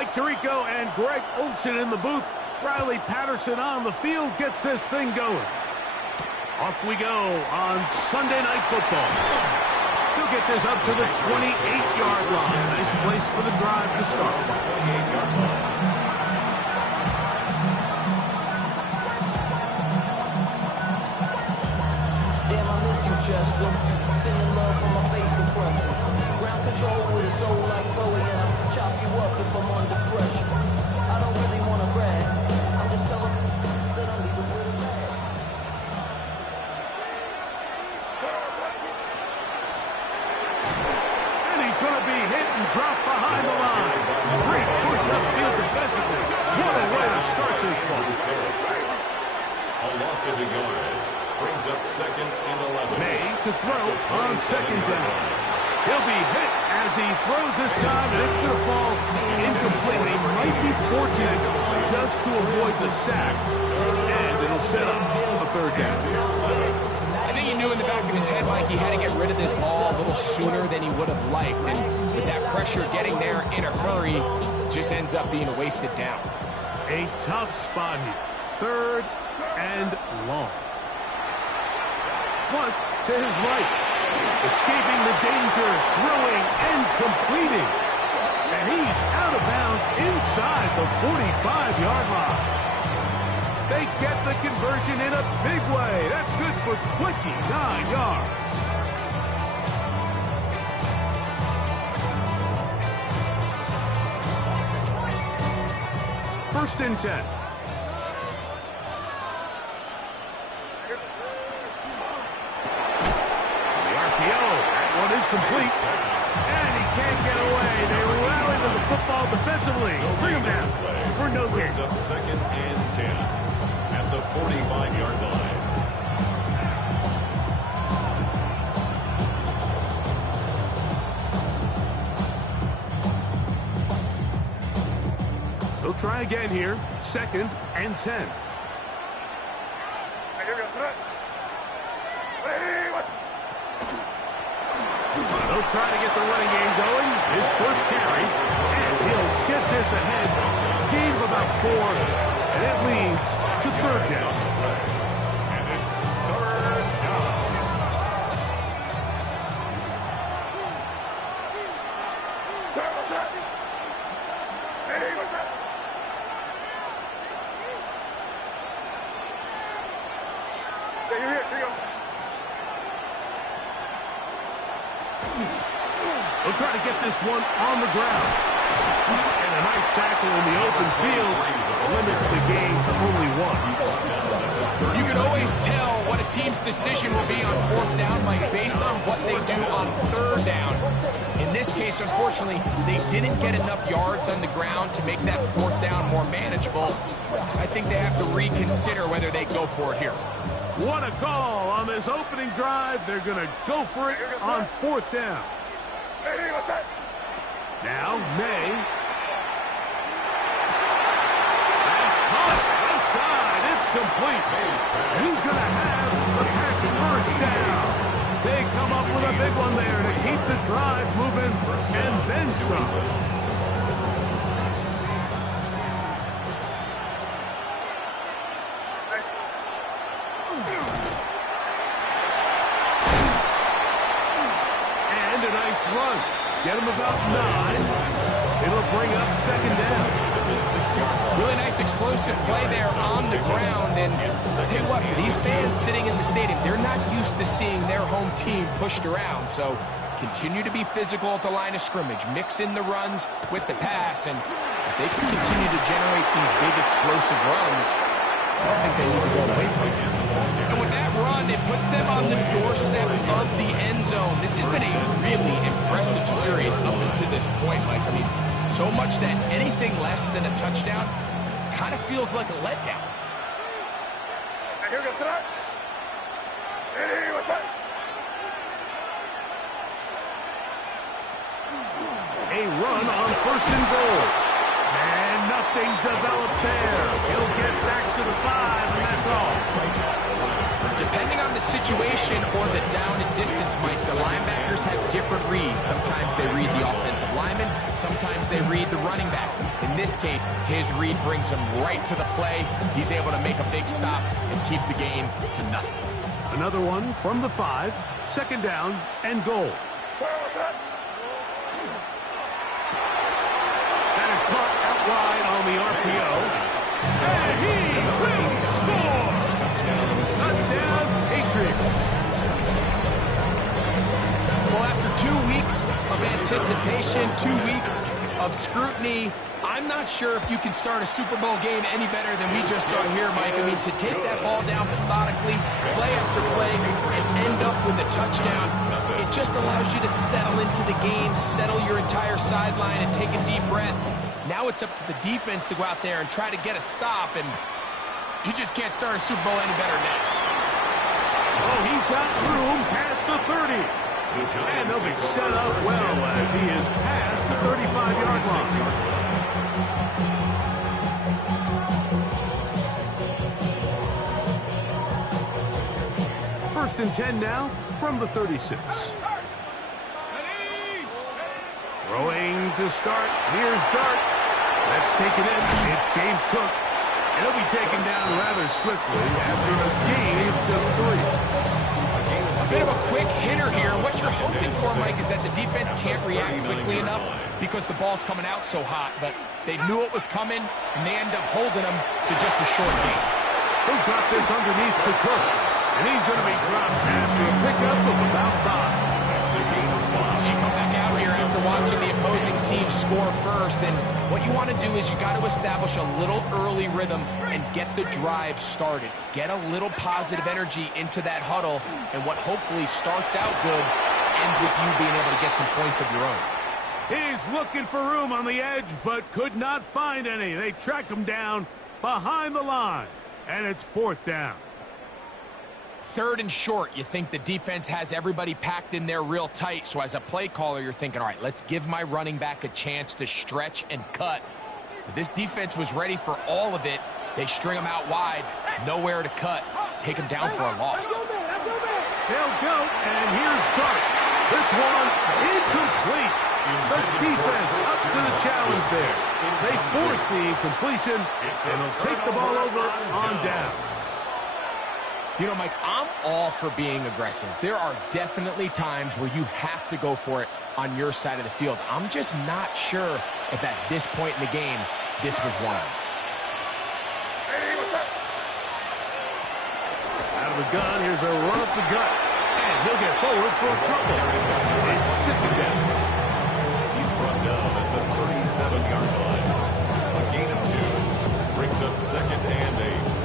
Mike Tirico and Greg Olsen in the booth. Riley Patterson on the field gets this thing going. Off we go on Sunday Night Football. He'll get this up to the 28-yard line. Nice place for the drive to start. 28-yard line. Damn, I miss you, Chester. Sending love from my face compressor. Ground control with a soul like Bowie, and I'll chop you up if I'm under pressure. I don't really want to brag. I'm just telling that I'm leaving with a bag. And he's going to be hit and dropped behind the line. Great push upfield defensively. What a way to start this one. A loss of a yard. Brings up 2nd and 11. May to throw on 2nd down. He'll be hit as he throws this time, and it's going to fall incomplete. He might be fortunate just to avoid the sack, and it'll set up a 3rd down. I think he knew in the back of his head, Mike, he had to get rid of this ball a little sooner than he would have liked, and with that pressure getting there in a hurry, just ends up being a wasted down. A tough spot here. 3rd and long. Flush to his right. Escaping the danger, throwing and completing. And he's out of bounds inside the 45-yard line. They get the conversion in a big way. That's good for 29 yards. First and 10. That one is complete, and he can't get away. They rally to the football defensively. Bring him down for no gain. Up 2nd and 10 at the 45-yard line. They'll try again here. 2nd and 10. They'll try to get the running game going. His first carry, and he'll get this ahead. Gain of about 4, and it leads to 3rd down. And it's 3rd down. They'll try to get this one on the ground. And a nice tackle in the open field limits the gain to only 1. You can always tell what a team's decision will be on 4th down, Mike, based on what they do on 3rd down. In this case, unfortunately, they didn't get enough yards on the ground to make that 4th down more manageable. I think they have to reconsider whether they go for it here. What a call on this opening drive. They're going to go for it on 4th down. Now, May. That's caught outside. It's complete. He's going to have the Pats' first down. They come up with a big one there to keep the drive moving and then some. Run. Get him about 9. It'll bring up 2nd down. Really nice explosive play there on the ground. And I'll tell you what, for these fans sitting in the stadium, they're not used to seeing their home team pushed around. So continue to be physical at the line of scrimmage. Mix in the runs with the pass. And if they can continue to generate these big explosive runs, I don't think they need to go away from him. And with that run, it puts them on the doorstep of the end zone. This has been a really impressive series up until this point, Mike. I mean, so much that anything less than a touchdown kind of feels like a letdown. Here goes tonight. Hey, what's that? A run on 1st and goal. And nothing developed there. He'll get back to the 5, and that's all. Depending on the the situation or the down and distance, Mike, the linebackers have different reads. Sometimes they read the offensive lineman. Sometimes they read the running back. In this case, his read brings him right to the play. He's able to make a big stop and keep the game to nothing. Another one from the 5. Second down and goal. That is caught out wide on the RPO. And he will score! Touchdown, Patriots. Well, after 2 weeks of anticipation, 2 weeks of scrutiny, I'm not sure if you can start a Super Bowl game any better than we just saw here, Mike. I mean, to take that ball down methodically, play after play, and end up with a touchdown, it just allows you to settle into the game, settle your entire sideline, and take a deep breath. Now it's up to the defense to go out there and try to get a stop, and you just can't start a Super Bowl any better than that. Oh, he's got room past the 30. And they'll be set up well as he is past the 35-yard line. First and 10 now from the 36. Throwing to start. Here's Dart. That's taken in. It's James Cook. And he'll be taken down rather swiftly after a gain of just 3. A bit of a quick hitter here. What you're hoping for, Mike, is that the defense can't react quickly enough because the ball's coming out so hot. But they knew it was coming, and they end up holding them to just a short gain. He'll drop this underneath to Cook. And he's going to be dropped after a pickup of about 5. So you come back out here after watching the opposing team score first, and what you want to do is you got to establish a little early rhythm and get the drive started. Get a little positive energy into that huddle, and what hopefully starts out good ends with you being able to get some points of your own. He's looking for room on the edge, but could not find any. They track him down behind the line, and it's 4th down. 3rd and short. You think the defense has everybody packed in there real tight, so as a play caller, you're thinking, all right, let's give my running back a chance to stretch and cut. But this defense was ready for all of it. They string him out wide, nowhere to cut, take him down for a loss. They'll go, and here's Dart. This one incomplete. The defense up to the challenge there. They force the incompletion, and they'll take the ball over on down. You know, Mike, I'm all for being aggressive. There are definitely times where you have to go for it on your side of the field. I'm just not sure if at this point in the game, this was one of them. Out of the gun, here's a run up the gut. And he'll get forward for a couple. It's 2nd down. He's brought down at the 37-yard line. A gain of 2 brings up 2nd and 8.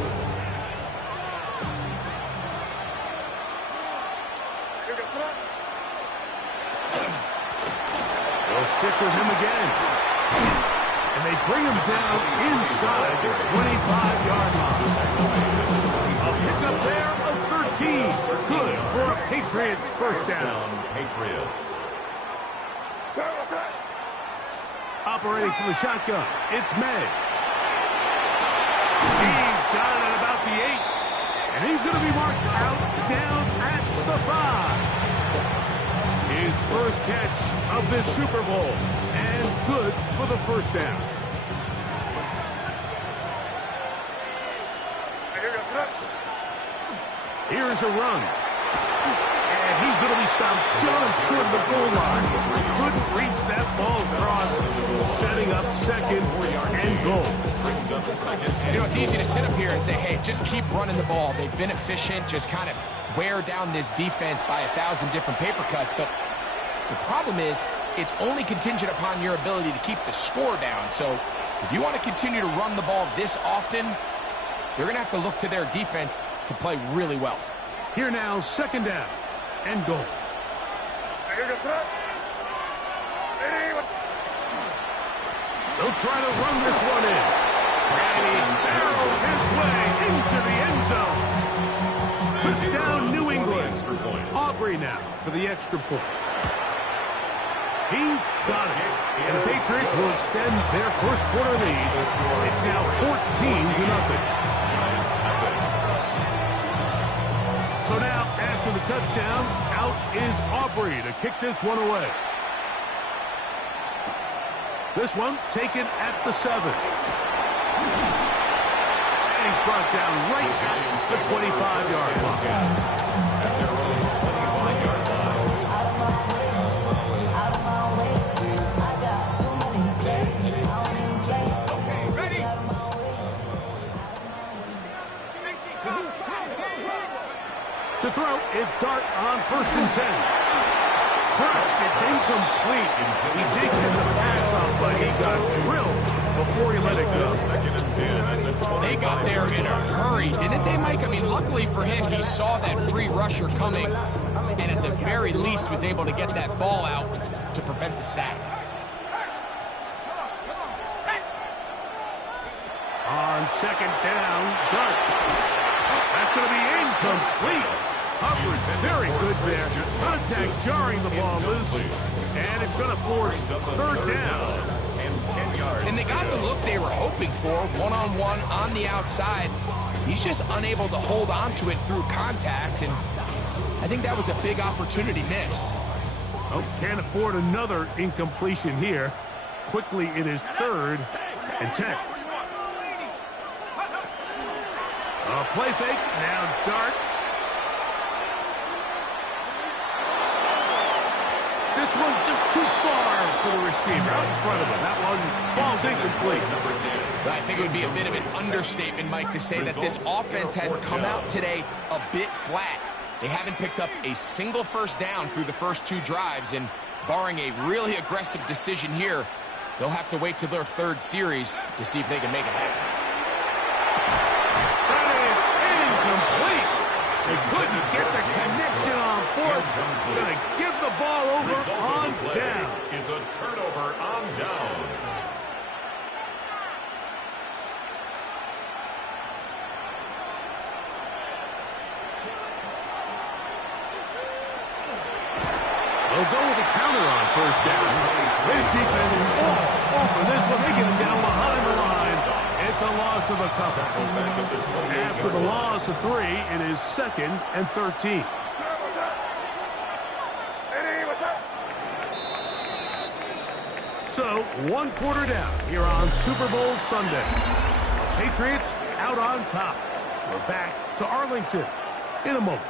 They'll stick with him again. And they bring him down inside the 25-yard line. A pickup there of 13. Good for a Patriots first down. Patriots. Operating from the shotgun, it's May. He's got it at about the 8. And he's going to be marked out down at the 5. His first catch of this Super Bowl, and good for the first down. Here's a run. And he's going to be stopped just toward the goal line. Couldn't reach that ball across, setting up 2nd and goal. You know, it's easy to sit up here and say, hey, just keep running the ball. They've been efficient, just kind of wear down this defense by 1,000 different paper cuts, but the problem is it's only contingent upon your ability to keep the score down. So if you want to continue to run the ball this often, they're going to have to look to their defense to play really well. Here now, 2nd down and goal. They'll try to run this one in. And he barrels his way into the end zone. Touchdown, New England. Aubrey now for the extra point. He's got it. And the Patriots will extend their first quarter lead. It's now 14-0. So now touchdown. Out is Aubrey to kick this one away. This one taken at the 7. And he's brought down right at the 25-yard line. At their own 25-yard line. To throw, it's Dart on 1st and 10. First, it's incomplete. He did get the pass off, but he got drilled before he let it go. 2nd and 10 at the 25. They got there in a hurry, didn't they, Mike? I mean, luckily for him, he saw that free rusher coming, and at the very least was able to get that ball out to prevent the sack. On 2nd down, Dart. That's going to be incomplete. Hubbard's very good there. Contact jarring the ball loose. And it's going to force 3rd down. And 10 yards. And they got the look they were hoping for, one-on-one on the outside. He's just unable to hold on to it through contact, and I think that was a big opportunity missed. Oh, can't afford another incompletion here. Quickly, it is 3rd and 10. A play fake, now Dart. This one just too far for the receiver out in front of him. That one falls incomplete. Number 10. But I think it would be a bit of an understatement, Mike, to say that this offense has come out today a bit flat. They haven't picked up a single first down through the first 2 drives, and barring a really aggressive decision here, they'll have to wait till their 3rd series to see if they can make it happen. They couldn't get the connection on 4th. Going to give the ball over on down. Is a turnover on downs. They'll go with a counter on 1st down. His defense is open. This one, they get him down behind the line. It's a loss of a couple. After the loss of 3, it is 2nd and 13. So, 1 quarter down here on Super Bowl Sunday. The Patriots out on top. We're back to Arlington in a moment.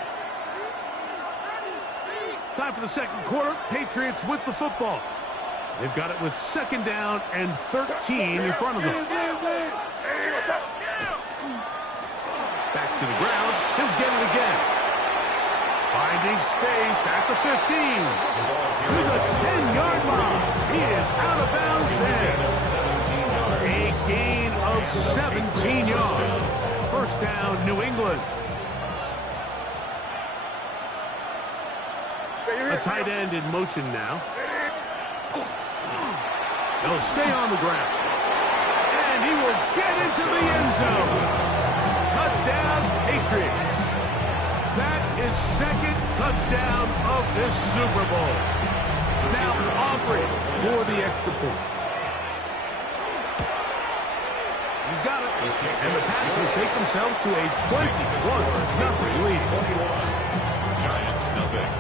Time for the 2nd quarter. Patriots with the football. They've got it with 2nd down and 13 in front of them. Back to the ground. He'll get it again. Finding space at the 15. To the 10-yard line. He is out of bounds there. A gain of 17 yards. 1st down, New England. A tight end in motion now. He'll stay on the ground. And he will get into the end zone. Touchdown, Patriots. That is 2nd touchdown of this Super Bowl. Now Aubrey for the extra point. He's got it. And the Pats will take themselves to a 21-0 lead. 21. Giants nothing.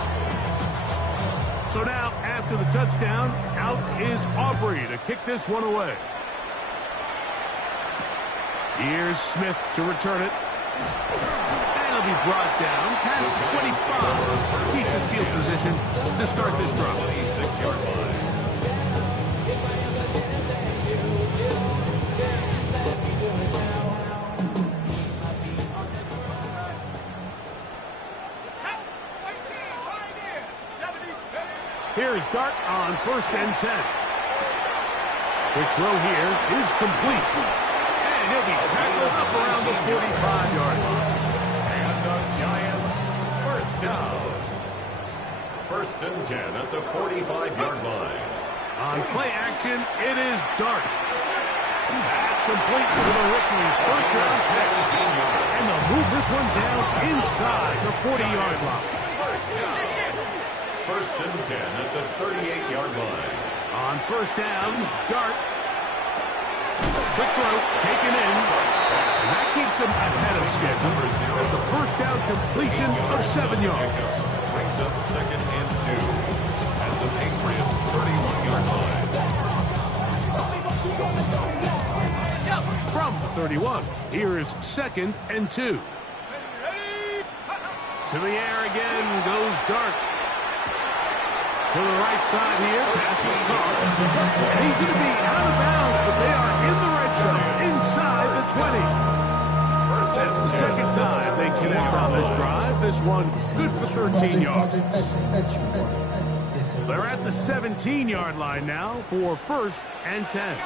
So now, after the touchdown, out is Aubrey to kick this one away. Here's Smith to return it. And he'll be brought down past the 25. Decent field position to start this drive. 26-yard line. Here's Dart on 1st and 10. Quick throw here is complete. And he'll be tackled up around the 45-yard line. And the Giants first down. 1st and 10 at the 45-yard line. On play action, it is Dart. That's complete to the rookie. 1st-round pick. And they'll move this one down inside the 40-yard line. 1st and 10 at the 38-yard line. On 1st down, Dart. Quick throw, taken in. And that keeps him ahead of schedule. That's a first down completion of 7 yards. Brings up second and 2 at the Patriots' 31-yard line. From the 31, here is second and 2. To the air again goes Dart. To the right side here, passes caught. And he's going to be out of bounds, but they are in the red zone, inside the 20. That's the second time they connect on this drive. This one good for 13 yards. They're at the 17-yard line now for first and 10.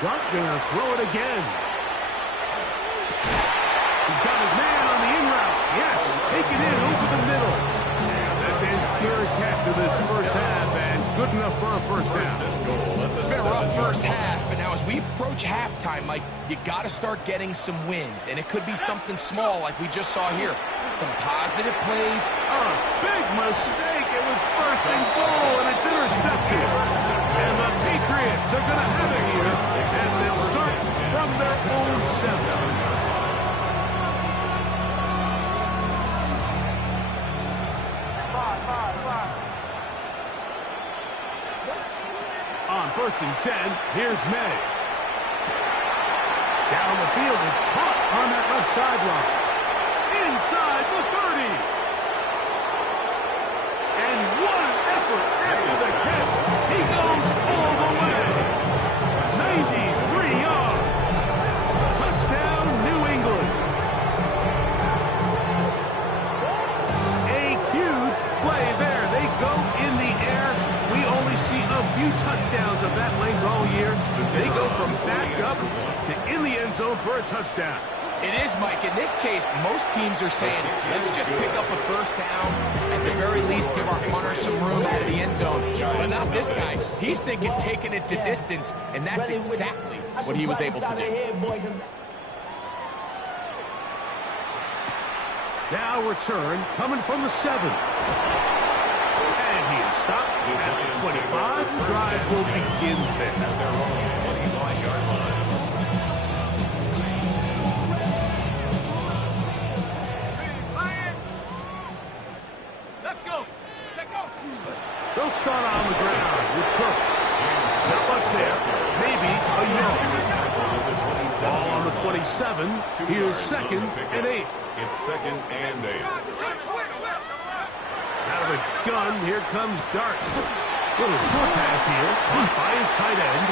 Dart gonna throw it again. He's got his man on the in route. Yes, take it in over the middle. And that's his third catch of this first half, and good enough for a first down. It's been a rough first half, but now as we approach halftime, Mike, you got to start getting some wins, and it could be something small like we just saw here. Some positive plays. Big mistake. It was first and goal, and it's intercepted. And the Patriots are going to have it here as they'll start from their own 7. On first and 10, here's May. Down the field, it's caught on that left sideline. Inside the 30. And what an effort after the catch. He goes all the way. 93 yards. Touchdown, New England. A huge play there. They go in the air. We only see a few touchdowns of that length all year. They go from back up to in the end zone for a touchdown. It is, Mike. In this case, most teams are saying, let's just pick up a first down. At the very least, give our punter some room out of the end zone. But not this guy. He's thinking taking it to distance, and that's exactly what he was able to do. Now return coming from the 7. And he is stopped at the 25. The drive will begin there. At their own 25-yard line. They'll start on the ground with Cook. Not much there. Maybe a yard. Ball on the 27. Here's second and 8. It's second and 8. Out of the gun, here comes Dart. Little short pass here, caught by his tight end.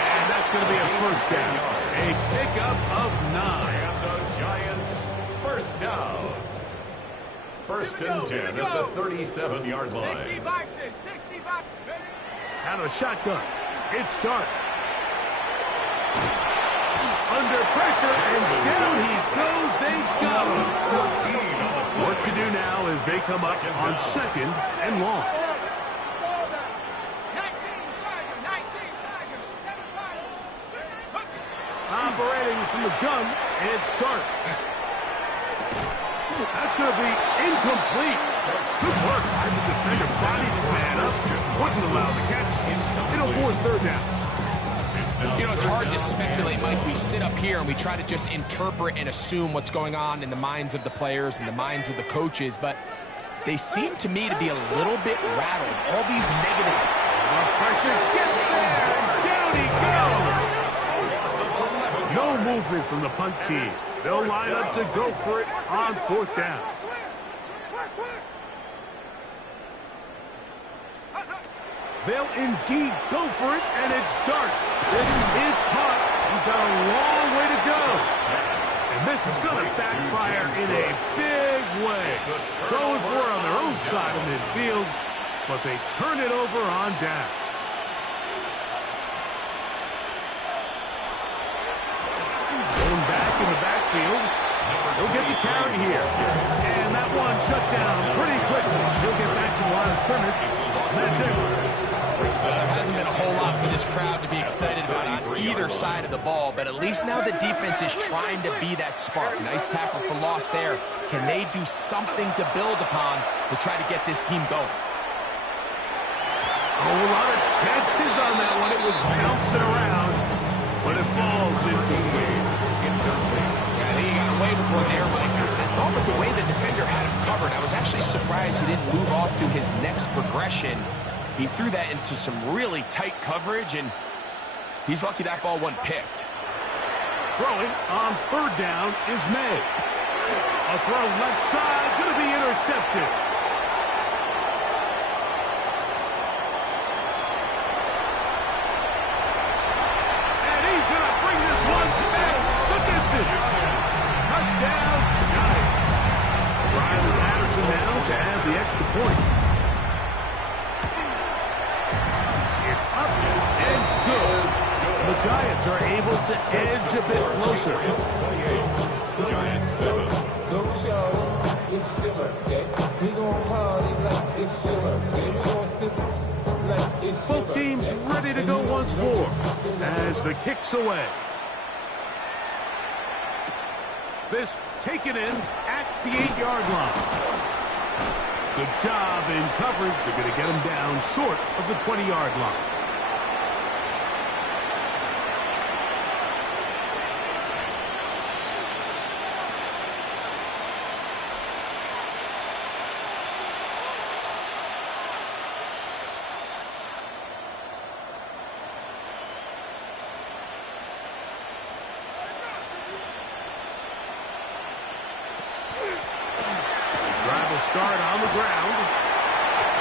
And that's going to be a first down. A pickup of 9. And the Giants first down. First and 10 at the 37-yard line. 60 Bison, 60 Bison. Out of the shotgun, it's Dart. Under pressure, and down he goes. They got him. Work to do now as they come up on second and long. 19 Tigers, 7 Tigers. Operating from the gun, it's Dart. That's going to be incomplete. Good work. The defender bodied his man up. Wouldn't allow the catch. It'll force third down. You know, it's hard to speculate, Mike. We sit up here and we try to just interpret and assume what's going on in the minds of the players and the minds of the coaches, but they seem to me to be a little bit rattled. All these negative... Pressure gets there, and down he goes. No movement from the punt team. They'll line up to go for it on fourth down. They'll indeed go for it, and it's Dart. This is caught. He's got a long way to go. And this is going to backfire in a big way. Going for it on their own side of midfield, but they turn it over on downs. Going back in the backfield. He'll get the carry here. And that one shut down pretty quickly. He'll get back to the line of scrimmage. That's it. There hasn't been a whole lot for this crowd to be excited about on either side of the ball, but at least now the defense is trying to be that spark. Nice tackle for loss there. Can they do something to build upon to try to get this team going? A lot of chances on that one. It was bouncing around. falls incomplete. Yeah, I think he got away before there, Mike. I thought with the way the defender had him covered, I was actually surprised he didn't move off to his next progression. He threw that into some really tight coverage, and he's lucky that ball wasn't picked. Throwing on third down is May. A throw left side, going to be intercepted. And he's going to bring this one back the distance. Touchdown, Giants. Riley Patterson now to add the extra point. It's up and good. The Giants are able to edge a bit closer. It's 28. Giants 7. Don't show it's shimmer, okay? We gon' party like it's shimmer, okay? We gon' sip like it's shimmer. Both teams ready to go once more as the kick's away. This taken in at the 8-yard line. Good job in coverage. They're going to get him down short of the 20-yard line. Start on the ground,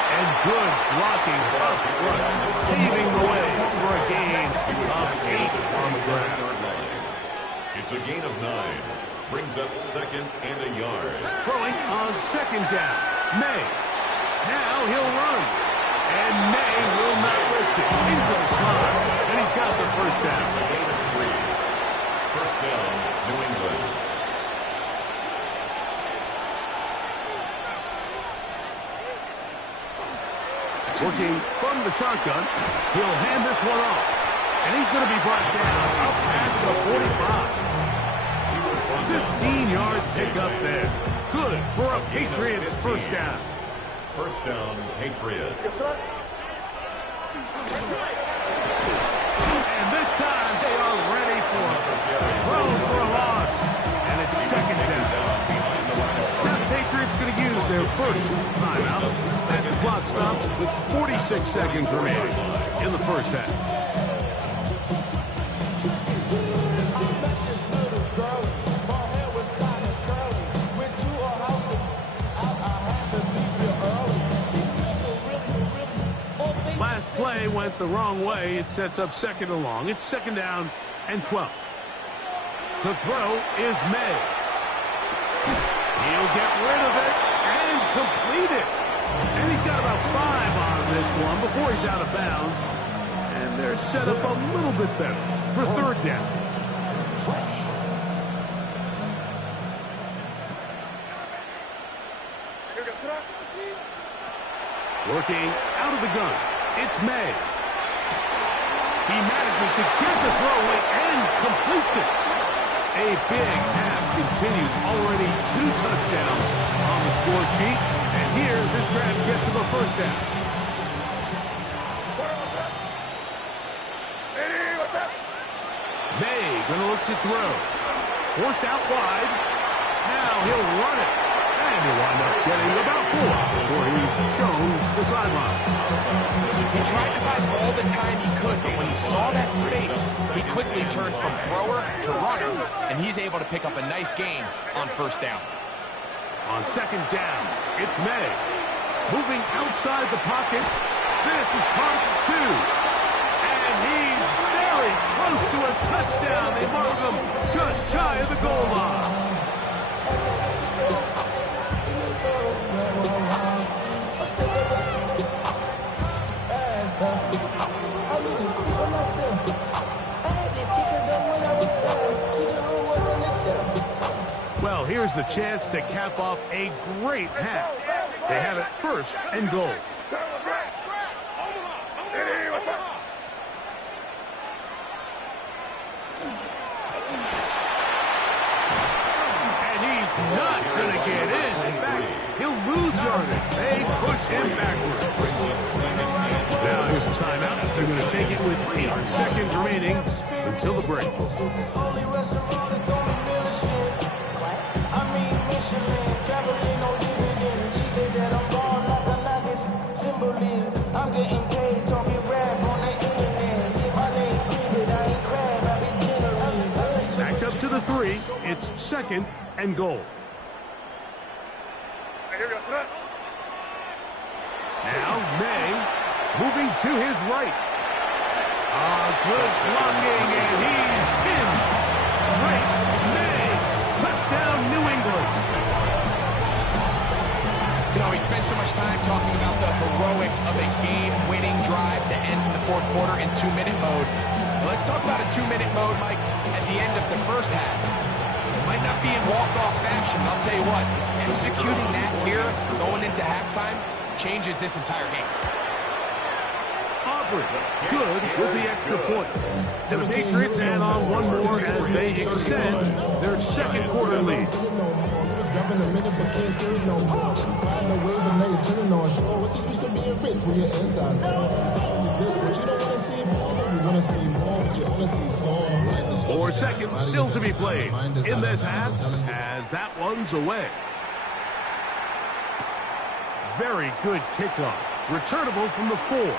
and good blocking up front, paving the way for a gain of 8 on the ground. It's a gain of 9. Brings up second and a yard. Throwing on second down, May. Now he'll run, and May will not risk it. Into the slot, and he's got the first down. It's a gain of 3. First down, New England. Working from the shotgun, he'll hand this one off. And he's going to be brought down up past the 45. 15-yard pickup there. Good for a Patriots first down. First down, Patriots. And this time they are ready for it. Throw for a loss. And it's second down. Now the Patriots going to use their first timeout. As the clock stops with 46 seconds remaining in the first half. Last play went the wrong way. It sets up second and long. It's second down and 12. To throw is May. He'll get rid of it and complete it. And he's got about 5 on this one before he's out of bounds. And they're set up a little bit better for third down. Working out of the gun, it's May. He manages to get the throw away and completes it. A big half continues. Already 2 touchdowns on the score sheet. And here, this grab gets him a first down. May gonna look to throw. Forced out wide. Now he'll run it. And he'll wind up getting about 4 before he's shown the sideline. He tried to buy all the time he could, but when he saw that space, he quickly turned from thrower to runner, and he's able to pick up a nice gain on first down. On second down, it's May. Moving outside the pocket. This is caught at 2. And he's very close to a touchdown. They mark him just shy of the goal line. Well, here's the chance to cap off a great half. They have it first and goal. And he's not going to get in. In fact, he'll lose yardage. They push him backwards. Now here's a timeout. They're going to take it with 8 seconds remaining in until the break. Only restaurant is going Michelin. I mean Michelin, traveling on dividend. She said that I'm gone like a Nike symbol is. I'm getting paid, talking rap on the internet. Yeah, my name David, I ain't crab, I be generous. Back up to the 3. It's 2nd and goal. Now May moving to his right. Good blocking, and he's in. Great May. Touchdown, New England. You know, we spent so much time talking about the heroics of a game-winning drive to end the fourth quarter in 2-minute mode. Well, let's talk about a 2-minute mode, Mike, at the end of the first half. It might not be in walk-off fashion, I'll tell you what. Executing that here, going into halftime, changes this entire game. Aubrey, good with the extra point. The Patriots add on one more as they extend their second quarter lead. Four seconds still to be played in this half as that one's away. Very good kickoff. Returnable from the 4.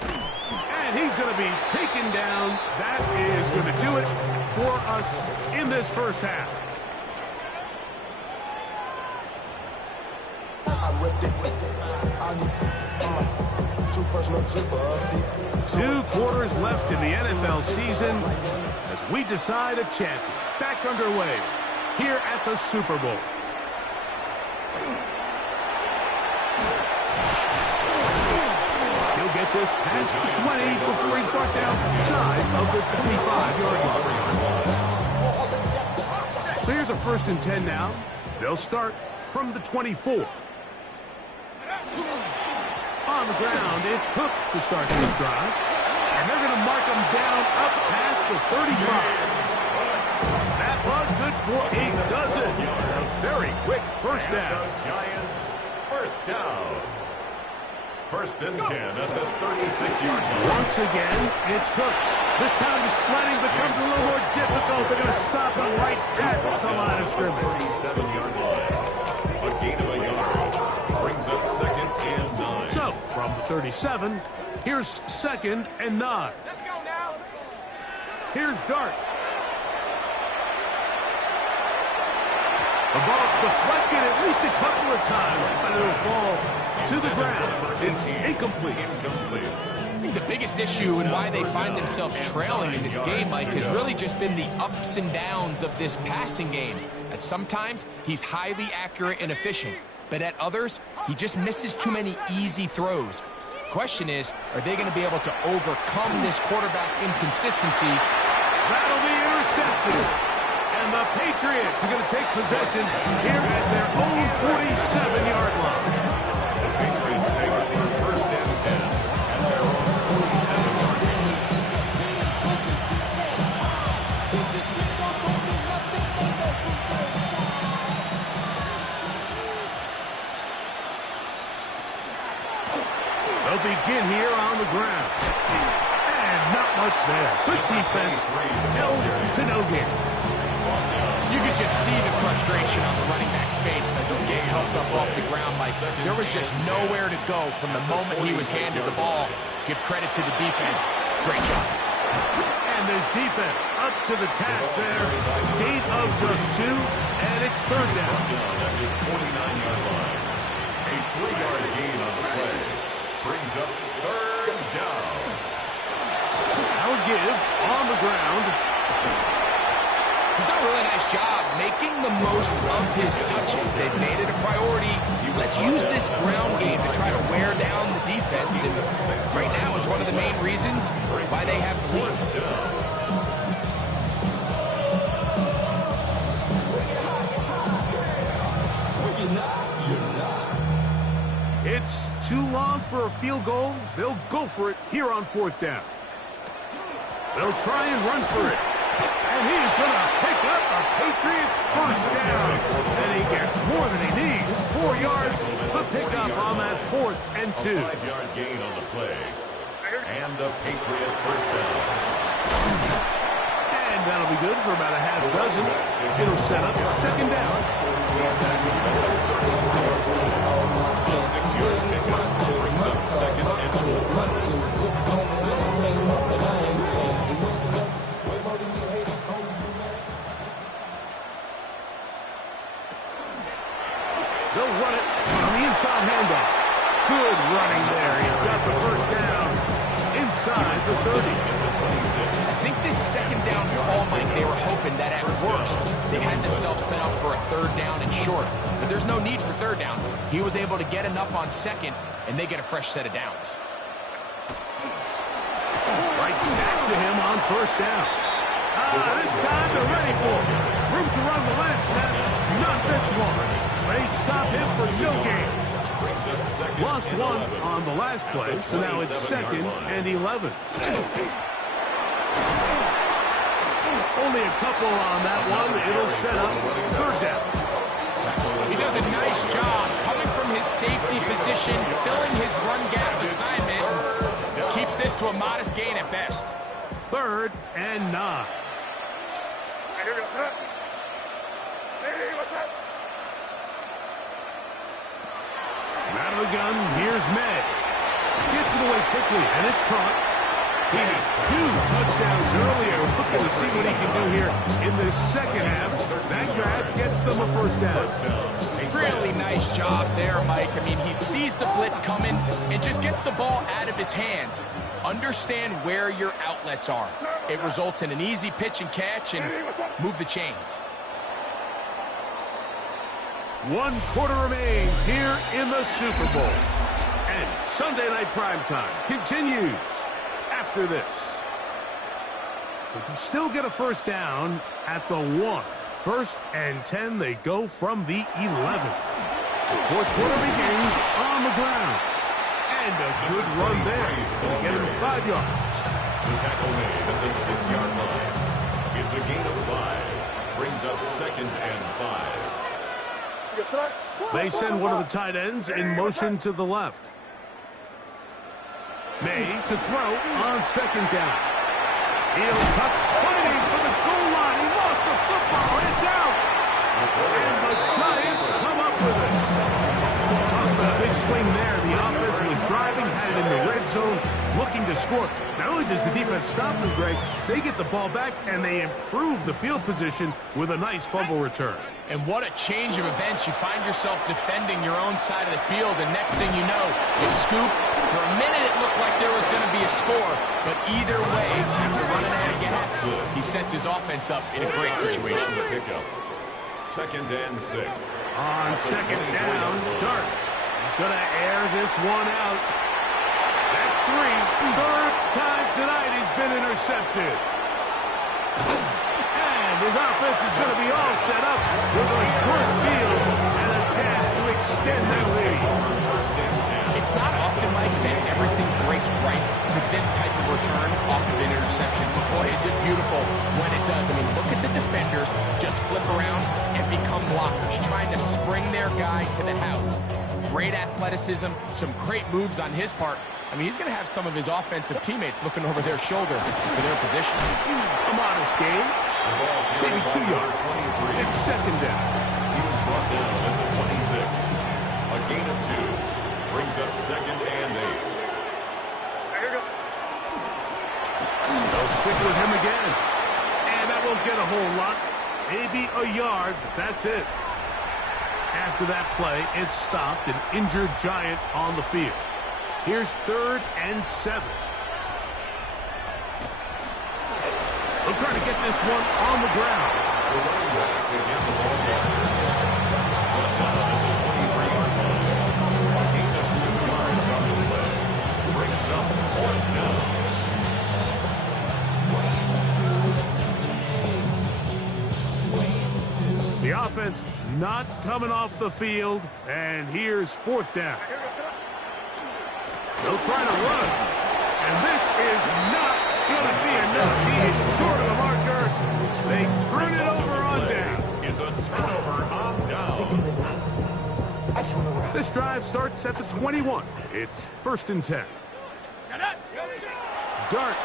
And he's going to be taken down. That is going to do it for us in this first half. Two quarters left in the NFL season as we decide a champion. Back underway here at the Super Bowl. He'll get this past the 20 before he's brought down shy of the 25-yard line. So here's a 1st and 10 now. They'll start from the 24. On the ground, it's Cook to start this drive. And they're going to mark him down up past the 35. That run good for a dozen. A very quick first down. Giants first down. 1st and 10 at the 36-yard line. Once again, it's Cook. This time the sledding becomes a little more difficult. They're going to stop him right at the line of scrimmage. 37-yard line. A gain of a yard. Brings up 2nd and 9. So, from the 37, here's 2nd and 9. Let's go now. Here's Dart. The ball deflected at least a couple of times, but it'll fall to the ground. It's incomplete. I think the biggest issue and why they find themselves trailing in this game, Mike, has really just been the ups and downs of this passing game. At sometimes, he's highly accurate and efficient, but at others, he just misses too many easy throws. Question is, are they going to be able to overcome this quarterback inconsistency? That'll be intercepted. And the Patriots are going to take possession here at their own 47-yard line. The Patriots take it for 1st and 10 at their own 47-yard line. They'll begin here on the ground. And not much there. Good defense. Held to no gain. You could just see the frustration on the running back's face as he's getting helped up off the ground. Like, there was just nowhere to go from the moment he was handed the ball. Give credit to the defense. Great job. And this defense up to the task there. Gain of just 2, and it's 3rd down. At his 49-yard line. A 3-yard gain on the play. Brings up 3rd down. Now a give on the ground. He's done a really nice job making the most of his touches. They've made it a priority. Let's use this ground game to try to wear down the defense. And right now is one of the main reasons why they have the lead. It's too long for a field goal. They'll go for it here on 4th down. They'll try and run for it. And he's going to pick up a Patriots first down. And he gets more than he needs. 4 yards. The pickup on that 4th and 2. A 5-yard gain on the play. And a Patriot first down. And that'll be good for about a half dozen. It'll set up second down. The 6-yard pickup brings up second and 4. They'll run it on the inside handoff. Good running there. He's got the first down inside the 30. I think this second down call, Mike, they were hoping that at worst they had themselves set up for a third down and short. But there's no need for third down. He was able to get enough on second, and they get a fresh set of downs. Right back to him on first down. This time they're ready for him. Room to run the last snap. Not this one. They stop him for no gain. Lost one on the last play, so now it's second and 11. Only a couple on that one. It'll set up third down. He does a nice job coming from his safety position, filling his run gap assignment. Keeps this to a modest gain at best. Third and 9. Out of the gun, here's May. Gets it away quickly, and it's caught. He has 2 touchdowns earlier. Looking to see what he can do here in the second half. That grab gets them a first down. Really nice job there, Mike. I mean, he sees the blitz coming and just gets the ball out of his hands. Understand where your outlets are. It results in an easy pitch and catch and move the chains. 1 quarter remains here in the Super Bowl. And Sunday Night Primetime continues after this. They can still get a first down at the 1. First and 10, they go from the 11. Fourth quarter begins on the ground. And a good run there. Gonna get him 5 yards. The tackle made at the 6-yard line. It's a gain of 5. Brings up second and 5. They send one of the tight ends in motion to the left. May to throw on second down. He'll tuck, fighting for the goal line. He lost the football. It's out. And the Giants come up with it. Talk about a big swing there. The offense was driving, had it in the red zone, looking to score. Not only does the defense stop them, Greg, they get the ball back, and they improve the field position with a nice fumble return. And what a change of events. You find yourself defending your own side of the field, and next thing you know, you scoop. For a minute, it looked like there was going to be a score, but either way, after running out of gas, he sets his offense up in a great situation. Pickup. Second and 6. On second down, Dart is going to air this one out. That's 3. Third time tonight he's been intercepted. His offense is going to be all set up with a short field and a chance to extend that lead. It's not often, Mike, that everything breaks right for this type of return off of an interception. But boy, is it beautiful when it does. I mean, look at the defenders just flip around and become blockers, trying to spring their guy to the house. Great athleticism, some great moves on his part. I mean, he's going to have some of his offensive teammates looking over their shoulder for their position. A modest gain. Maybe 2 yards. It's second down. He was brought down at the 26. A gain of 2. Brings up second and 8. They'll stick with him again. And that won't get a whole lot. Maybe a yard, but that's it. After that play, it stopped an injured Giant on the field. Here's third and 7. They'll try to get this one on the ground. The running back will get the ball back. Brought down at the 23-yard line. A gain of 2 yards on the play. Brings up fourth down. The offense not coming off the field, and here's fourth down. They'll try to run, and this is not going to be enough. He is short of the marker. They turn it over on down. Is a turnover on down. This drive starts at the 21. It's first and 10. Dart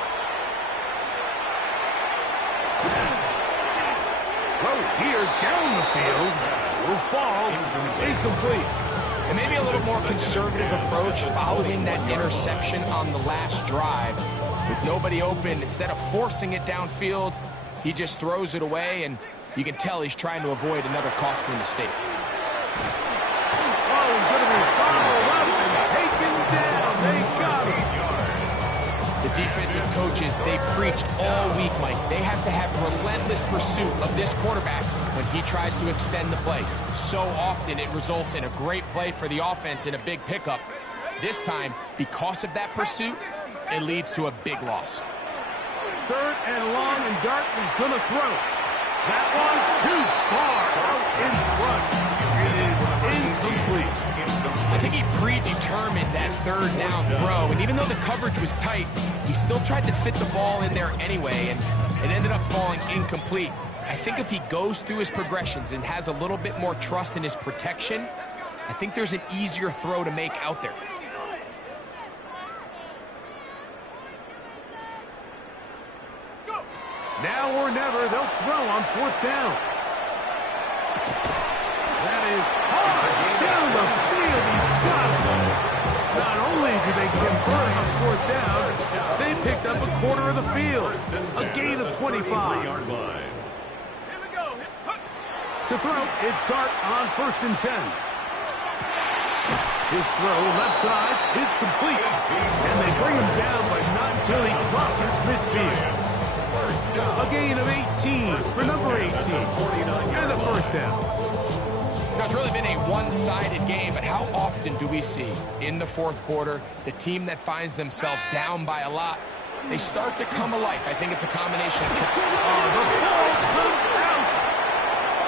throw here down the field will fall incomplete. And maybe a little more conservative approach following that interception on the last drive. With nobody open, instead of forcing it downfield, he just throws it away, and you can tell he's trying to avoid another costly mistake. Oh, he's going to be followed up and taken down. They got him. The defensive coaches, they preached all week, Mike. They have to have relentless pursuit of this quarterback when he tries to extend the play. So often it results in a great play for the offense and a big pickup. This time, because of that pursuit, it leads to a big loss. 3rd and long, and Dart is going to throw. That one too far out in front. It is incomplete. I think he predetermined that 3rd down throw, and even though the coverage was tight, he still tried to fit the ball in there anyway, and it ended up falling incomplete. I think if he goes through his progressions and has a little bit more trust in his protection, I think there's an easier throw to make out there. Now or never, they'll throw on 4th down. That is hard down the field. He's got it. Not only did they convert on 4th down, they picked up a quarter of the field. A gain of 25. To throw, it's Dart on 1st and 10. His throw left side is complete. And they bring him down, but not until he crosses midfield. A gain of 18 for number 18. And a 1st down. It's really been a one-sided game, but how often do we see in the 4th quarter the team that finds themselves down by a lot, they start to come alive? I think it's a combination of... The ball comes out.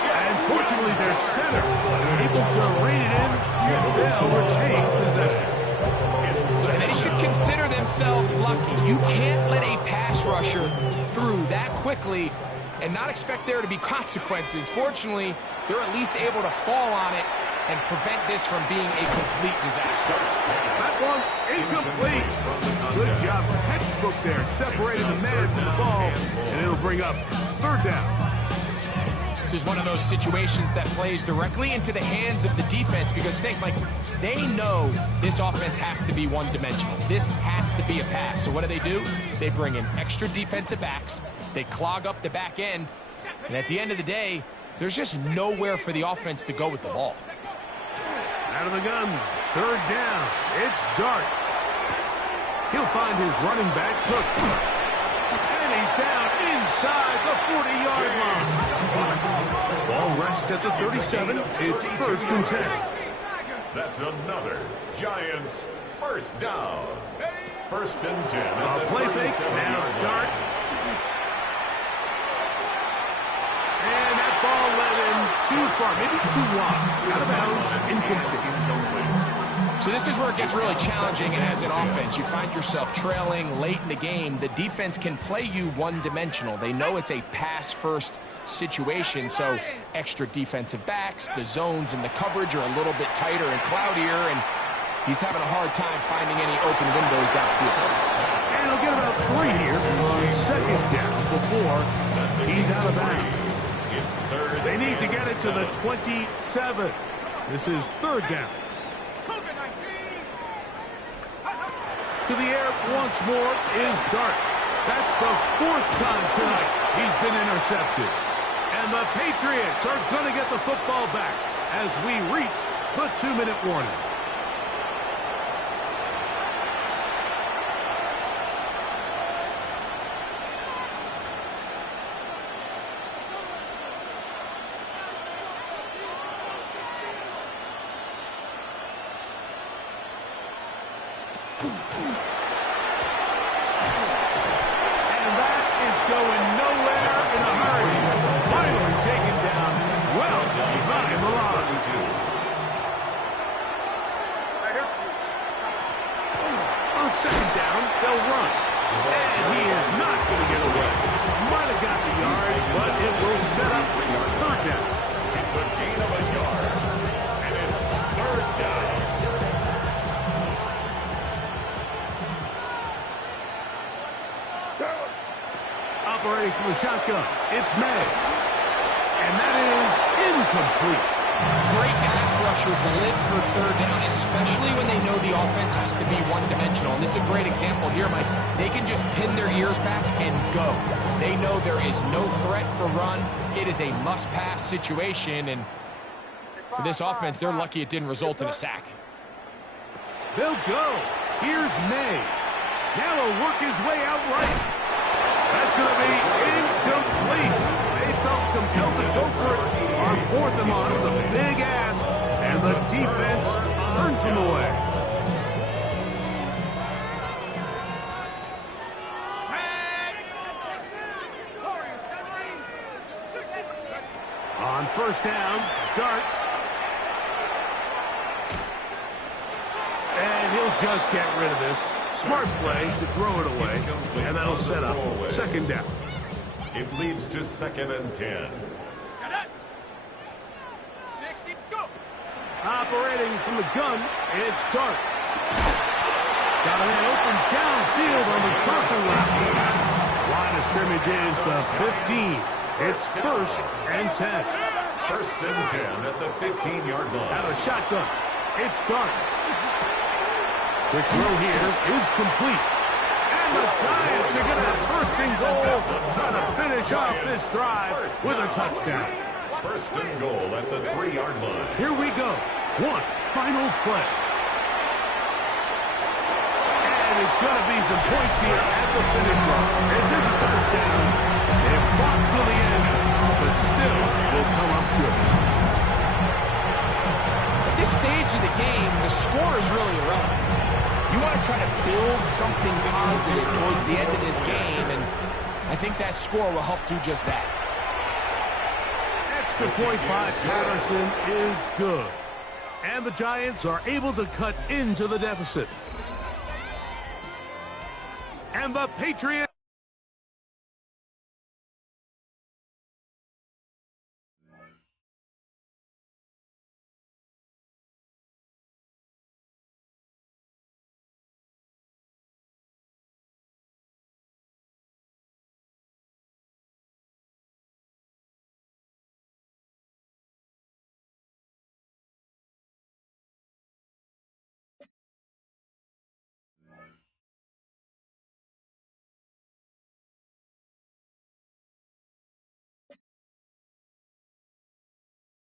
And fortunately, their center is able to rein it in, and they'll retain possession. And they should consider themselves lucky. You can't let a pass rusher through that quickly and not expect there to be consequences. Fortunately, they're at least able to fall on it and prevent this from being a complete disaster. That one incomplete. Good job, textbook there, separating the man from the ball, and it'll bring up 3rd down. This is one of those situations that plays directly into the hands of the defense because think, Mike, they know this offense has to be one-dimensional. This has to be a pass. So what do? They bring in extra defensive backs. They clog up the back end. And at the end of the day, there's just nowhere for the offense to go with the ball. Out of the gun, 3rd down. It's Dart. He'll find his running back, Cook. And he's down inside the 40-yard line. Ball rests at the 37. It's 1st and 10. That's another Giants 1st down. 1st and 10. A play fake. Now Dart. And that ball led him too far, maybe too wide. Out of bounds, incomplete. So this is where it gets really challenging as an offense. You find yourself trailing late in the game. The defense can play you one-dimensional. They know it's a pass-first situation, so extra defensive backs, the zones and the coverage are a little bit tighter and cloudier, and he's having a hard time finding any open windows downfield. And he'll get about 3 here on 2nd down before he's out of bounds. They need to get it to the 27. This is 3rd down. To the air once more is Dart. That's the 4th time tonight he's been intercepted. And the Patriots are going to get the football back as we reach the 2-minute warning. And that is going nowhere in a hurry. Finally taken down well behind the line. On 2nd down, they'll run. And he is not going to get away. Might have got the yard, but it will set up 3rd down. It's a gain of a yard. And it's 3rd down. Operating from the shotgun, it's May. And that is incomplete. Great pass rushers live for third down, especially when they know the offense has to be one-dimensional. And this is a great example here, Mike. They can just pin their ears back and go. They know there is no threat for run. It is a must-pass situation, and for this offense, they're lucky it didn't result in a sack. They'll go. Here's May. Now he'll work his way out right. That's going to be incomplete. They felt compelled to go for it on 4th and long. It was a big ask, and the defense turns him away. On 1st down, Dart. And he'll just get rid of this. Smart play to throw it away, and that'll set up 2nd down. It leads to 2nd and 10. Operating from the gun, it's Dart. Got a man open downfield on the crossing route. Line of scrimmage is the 15. It's 1st and 10. 1st and 10 at the 15-yard line. Out of shotgun, it's Dart. The throw here is complete. And the Giants are going to have 1st and goal, trying to finish off this drive with a touchdown. 1st and goal at the 3-yard line. Here we go. One final play. And it's going to be some points here at the finish line. This is a touchdown. It fought to the end, but still will come up short. At this stage of the game, the score is really irrelevant. You want to try to build something positive towards the end of this game, and I think that score will help do just that. Extra point by Patterson is good. And the Giants are able to cut into the deficit. And the Patriots